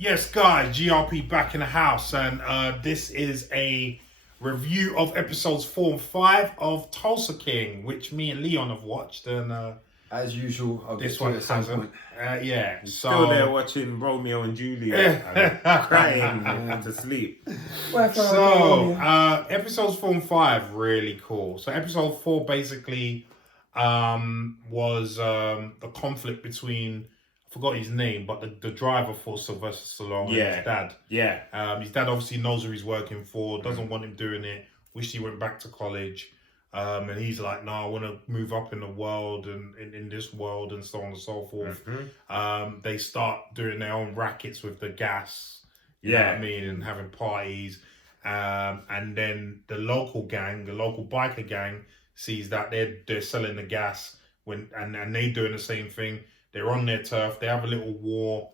Yes, guys, GRP back in the house, and this is a review of episodes 4 and 5 of Tulsa King, which me and Leon have watched, and as usual, I'll this get to one it at some hasn't. point. Yeah, Still there watching Romeo and Juliet and crying to sleep. So, episodes 4 and 5 really cool. So, episode 4 basically was the conflict between, I forgot his name, but the driver for Sylvester Stallone and his dad. Yeah. His dad obviously knows who he's working for, doesn't want him doing it, wish he went back to college. And he's like, no, I want to move up in the world and in this world and so on and so forth. They start doing their own rackets with the gas, you know what I mean, and having parties. And then the local gang, the local biker gang, sees that they're selling the gas and they doing the same thing. They're on their turf. They have a little war.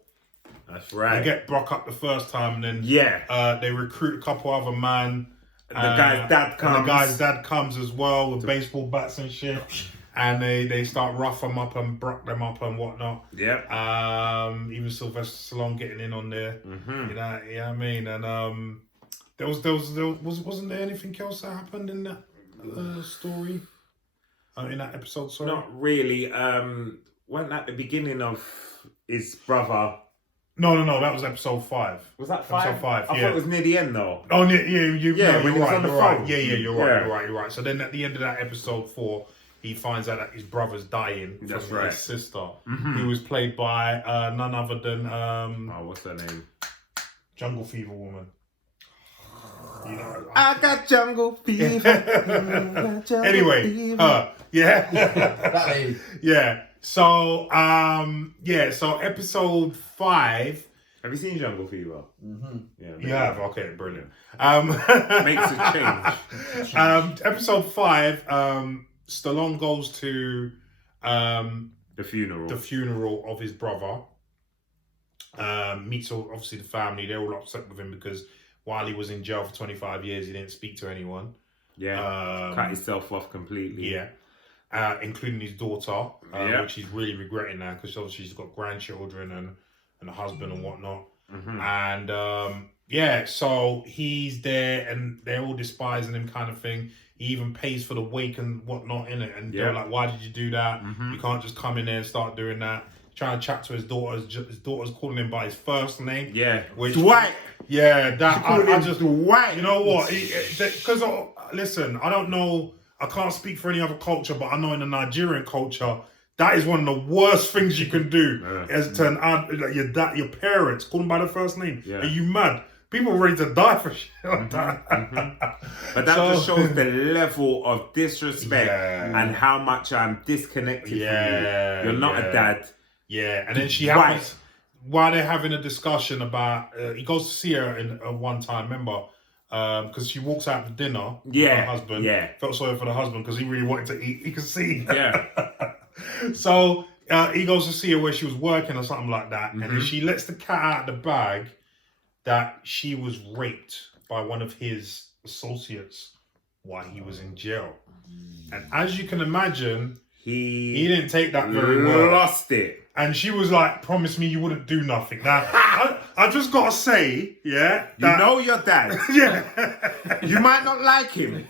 That's right. They get broke up the first time, and then they recruit a couple other men. The guy's dad comes. And the guy's dad comes as well with baseball bats and shit. And they start rough them up and brock them up and whatnot. Even Sylvester Stallone getting in on there. You know, I mean, and wasn't there anything else that happened in that story? In that episode, sorry. Not really. Wasn't that the beginning of his brother? No, that was episode 5. Was that 5? Episode 5, I thought it was near the end though. Oh, yeah, you're right, on the you're right. phone. Yeah, you're right. So then at the end of that episode 4, he finds out that his brother's dying from his sister, who was played by none other than what's her name? Jungle Fever woman. You know, I got jungle fever. Anyway, That lady. yeah. So, so episode 5. Have you seen Jungle Fever? Yeah, you have? Okay, brilliant. Makes a change. Episode 5, Stallone goes to the funeral of his brother. Meets obviously the family. They're all upset with him because while he was in jail for 25 years, he didn't speak to anyone. Cut himself off completely. Including his daughter, which he's really regretting now because obviously she's got grandchildren and a husband and whatnot. And so he's there and they're all despising him, kind of thing. He even pays for the wake and whatnot in it, and they're like, "Why did you do that? You can't just come in there and start doing that." Trying to chat to his daughter. His daughter's calling him by his first name. Which Dwight. I just Dwight. You know what? Because listen, I don't know. I can't speak for any other culture, but I know in the Nigerian culture, that is one of the worst things you can do. Is to your parents, call them by their first name. Are you mad? People are ready to die for shit like that. But that just shows the level of disrespect and how much I'm disconnected from you. You're not a dad. And then she happens, while they're having a discussion about, he goes to see her one time, remember? Because she walks out to dinner with her husband. Felt sorry for the husband because he really wanted to eat. He could see. So he goes to see her where she was working or something like that. And then she lets the cat out of the bag that she was raped by one of his associates while he was in jail. And as you can imagine, he didn't take that very well. Lost it. And she was like, promise me you wouldn't do nothing. Now, I just got to say, you know your dad. You might not like him.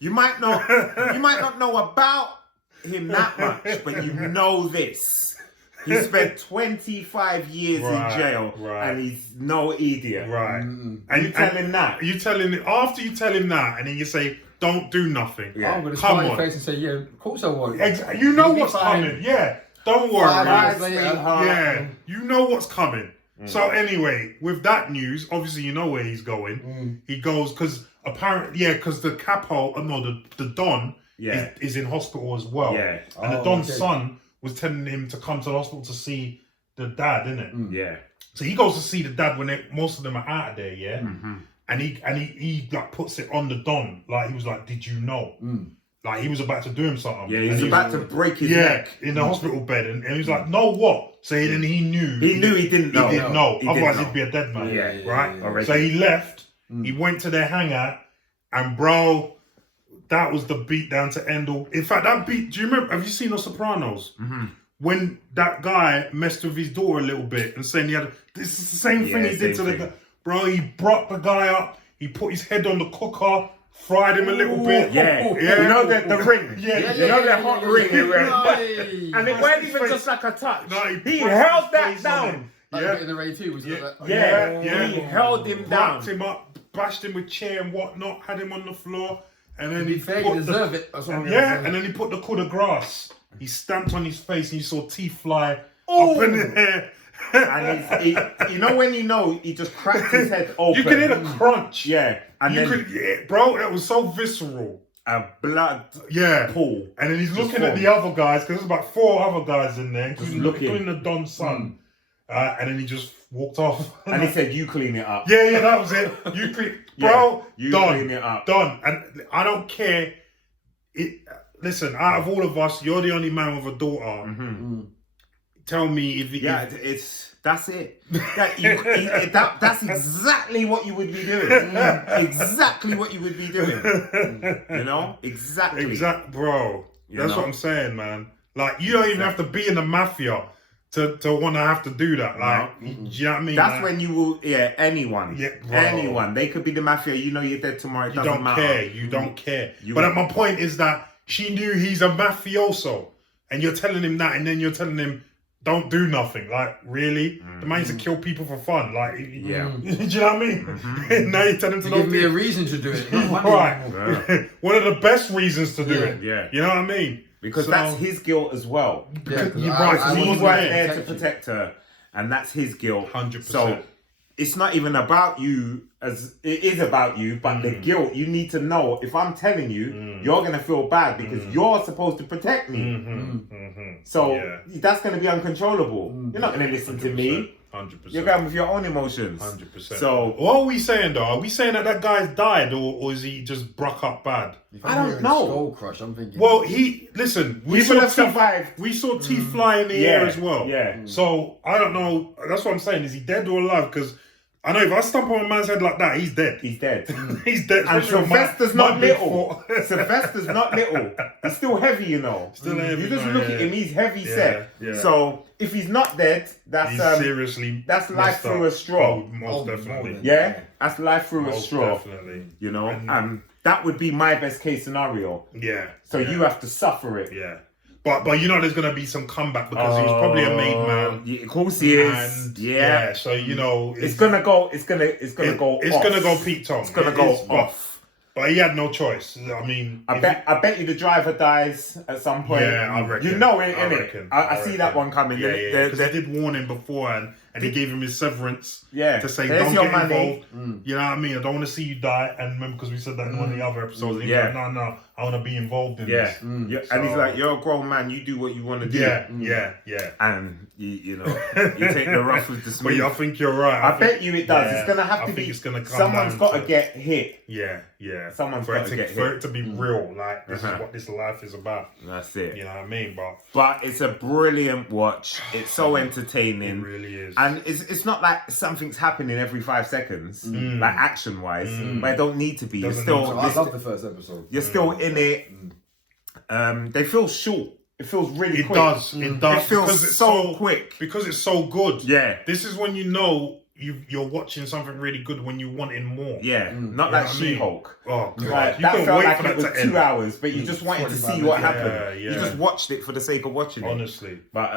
You might not know about him that much, but you know this. He spent 25 years in jail, and he's no idiot. And you tell him that. After you tell him that, and then you say, don't do nothing. I'm going to smile your face and say, yeah, of course I won't. You know what's coming. Don't worry. You know what's coming. So anyway, with that news, obviously you know where he's going. He goes, because apparently, because the capo, the Don is in hospital as well. And the Don's son was telling him to come to the hospital to see the dad, innit? So he goes to see the dad when most of them are out of there, And he like puts it on the Don. Like, he was like, did you know? Like, he was about to do him something. He was about to break his neck. In the hospital bed. And he was like, no, what? So then he knew. He didn't know. He didn't know. Otherwise, he'd be a dead man. Right? So he left. He went to their hangout. And bro, that was the beat down to end all. In fact, that beat, do you remember, have you seen The Sopranos? when that guy messed with his daughter a little bit and saying this is the same thing he did to the guy. Bro, he brought the guy up, he put his head on the cooker, fried him a little bit. Yeah. You know the ring? You know the hot ring? And it wasn't even just like a touch. No, he held that down. In the rain too, was that? He held him down. Wrapped him up, bashed him with chair and whatnot, had him on the floor, and then he deserved it. And then he put the coup de grace. He stamped on his face, and you saw teeth fly up in the air. And you know when he just cracked his head open. You could hear the crunch. Yeah, and bro, it was so visceral. A blood pool. And then he's looking at the other guys because there's about 4 other guys in there, including the Don's son. And then he just walked off. And he said, "You clean it up." Yeah, that was it. You clean, bro. You done, clean it up. Done. And I don't care. Listen, out of all of us, you're the only man with a daughter. Tell me if that's it. That's exactly what you would be doing. Exactly what you would be doing. You know, exactly, bro. That's what I'm saying, man. Like, you don't even have to be in the mafia to want to have to do that. Like, do you know what I mean? That's when you will, anyone. Yeah, bro. Anyone. They could be the mafia. You know you're dead tomorrow. It doesn't matter. You don't care. But my point is that she knew he's a mafioso. And you're telling him that, and then you're telling him, don't do nothing. Like, really? The man used to kill people for fun. Like, do you know what I mean? Now you tell him to give me a reason to do it. Right. One of the best reasons to do it. Yeah. You know what I mean? Because that's his guilt as well. Because he wasn't there to protect her, and that's his guilt. 100%. So it's not even about you, as it is about you, but the guilt. You need to know, if I'm telling you, you're gonna feel bad because you're supposed to protect me. So that's gonna be uncontrollable. You're not gonna listen to me. 100%. You're going with your own emotions. 100%. So what are we saying though? Are we saying that guy's died, or is he just broke up bad? I don't know. Skull crush. I'm thinking. Well, we saw survived. We saw teeth fly in the air as well. Yeah. So I don't know. That's what I'm saying. Is he dead or alive? Because I know if I stump on a man's head like that, he's dead. He's dead. He's dead. And Sylvester's not little. Sylvester's not little. He's still heavy, you know. Still heavy. You just look at him, he's heavy set. Yeah. So if he's not dead, that's seriously. That's life through a straw. Most definitely. Yeah? That's life through a straw. Definitely. You know? And that would be my best case scenario. Yeah. So you have to suffer it. Yeah. But you know there's gonna be some comeback because he was probably a made man. Yeah, of course he is. And, so you know it's gonna go Pete Tong. It's gonna go off. But he had no choice. I mean, I bet you the driver dies at some point. Yeah, I reckon. You know it, innit? I see that one coming. Yeah, because they did warn him beforehand, and he gave him his severance. Yeah, to say don't get involved. You know what I mean? I don't want to see you die. And remember, because we said that in one of the other episodes. And he was like, no, I want to be involved in this. Yeah, so, and he's like, you're a grown man. You do what you want to do. Yeah. And you know, you take the rough with the smooth. But I think you're right. I bet you it does. It's gonna have to be. Someone's got to get hit. Yeah. Someone's got to get hit. For it to be real, like this is what this life is about. That's it. You know what I mean? But it's a brilliant watch. It's so entertaining. It really is. And it's not like something's happening every 5 seconds, like action wise. But it don't need to be. I love the first episode. You're still in it. They feel short. It feels really quick. It does. It feels so quick. Because it's so good. Yeah. This is when you know you're watching something really good when you're wanting more. Yeah. Not like She-Hulk. Oh, God. Like, You that can felt wait like for that it was to 2 end. hours, but you just wanted to see what happened. Yeah. You just watched it for the sake of watching it. Honestly. But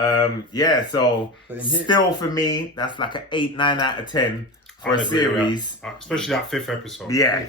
so still for me, that's like an 8, 9 out of 10 for a series. Especially that 5th episode. Yeah.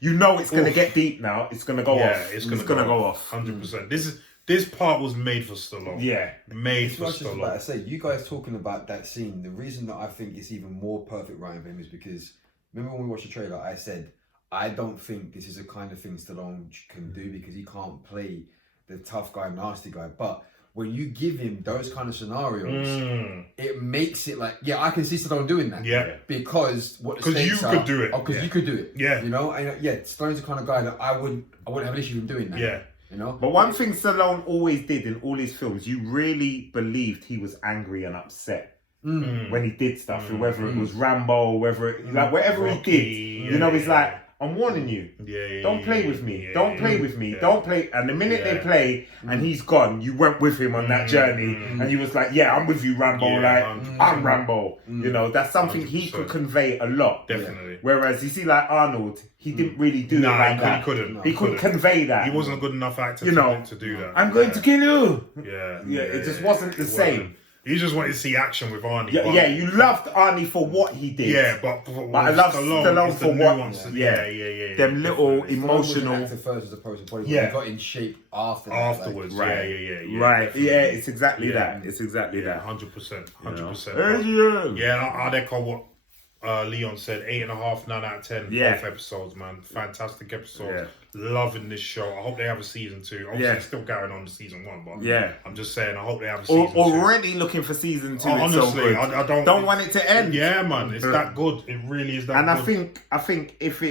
You know it's going to get deep now. It's going to go off. Yeah, it's going to go off. 100%. This part was made for Stallone. Yeah. Made for Stallone. About to say, you guys talking about that scene, the reason that I think it's even more perfect writing for him is because, remember when we watched the trailer, I said, I don't think this is the kind of thing Stallone can do because he can't play the tough guy, nasty guy. But when you give him those kind of scenarios, it makes it like, I can see Stallone doing that. Yeah. Because you could do it. Because you could do it. Yeah. You know? And Stallone's the kind of guy that I wouldn't have an issue with doing that. Yeah. You know? But one thing Stallone always did in all his films, you really believed he was angry and upset when he did stuff, whether it was Rambo, whatever he did. You know, he's like, I'm warning you. Yeah, Don't play with me. yeah, Don't play with me. Don't play. And the minute they play and he's gone, you went with him on that journey, and he was like, "Yeah, I'm with you, Rambo. Yeah, like 100%. I'm Rambo." You know, that's something he 100%. could convey a lot. Definitely. Whereas you see, like Arnold, he didn't really do it like that. He couldn't. He couldn't convey that. He wasn't a good enough actor to do that. I'm going to kill you. Yeah. It just wasn't the same. You just wanted to see action with Arnie. Yeah, you loved Arnie for what he did. Yeah, but I love Stallone for what. nuances. Yeah. Them little emotional. First as opposed to probably Yeah. he got in shape afterwards. Afterwards, Right. Yeah. Right. definitely. Yeah, it's exactly Yeah. that. It's exactly that. 100%. 100%. Adrian. Yeah, I'd echo what Leon said. 8.5, 9 out of 10. Yeah. Both episodes, man. Fantastic episodes. Yeah. Loving this show. I hope they have a season 2. Obviously, Yeah. it's still going on to season 1, but Yeah. I'm just saying, I hope they have a season 2. Already looking for season 2. It's so Honestly, good. I don't want it to end. Yeah, man. It's that good. It really is that And good. I think if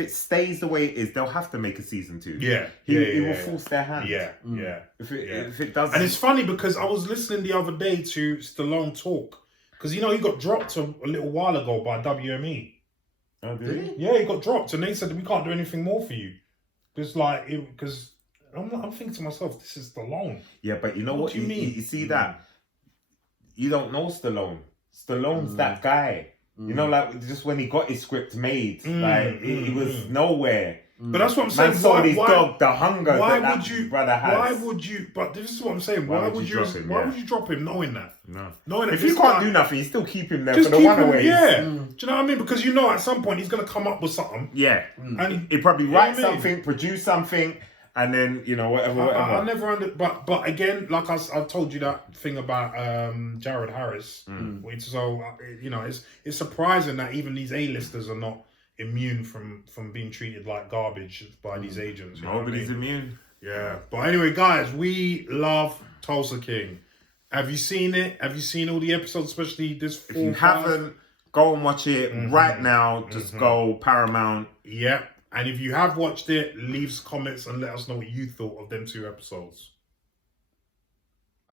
it stays the way it is, they'll have to make a season 2. Yeah. It will force their hand. Yeah. If it does. And it's funny because I was listening the other day to Stallone talk. Because, you know, he got dropped a little while ago by WME. Oh, did he? Yeah, he got dropped. And they said, we can't do anything more for you. Just like, because I'm thinking to myself, this is Stallone. Yeah, but you know what? do you mean? You see that? You don't know Stallone. Stallone's that guy. You know, like just when he got his script made, he was nowhere. But that's what I'm saying. Man saw his dog, the hunger why that would you, brother has. Why would you? But this is what I'm saying. Why would you drop him? Why would you drop him knowing that? No. Knowing that If you this can't guy- do nothing, you still keep him there just for the keep him. runaways. Yeah. Do you know what I mean? Because you know at some point he's gonna come up with something. Yeah. And He probably You know write what I mean? something, produce something, and then whatever. I never but again, like I told you that thing about Jared Harris. So it's surprising that even these A-listers are not immune from being treated like garbage by these agents. You know what I Nobody's mean? immune. Yeah, but anyway, guys, we love Tulsa King. Have you seen it? Have you seen all the episodes, especially this 4 If you haven't, go and watch it right now. Just go Paramount. Yep. And if you have watched it, leave comments and let us know what you thought of them 2 episodes.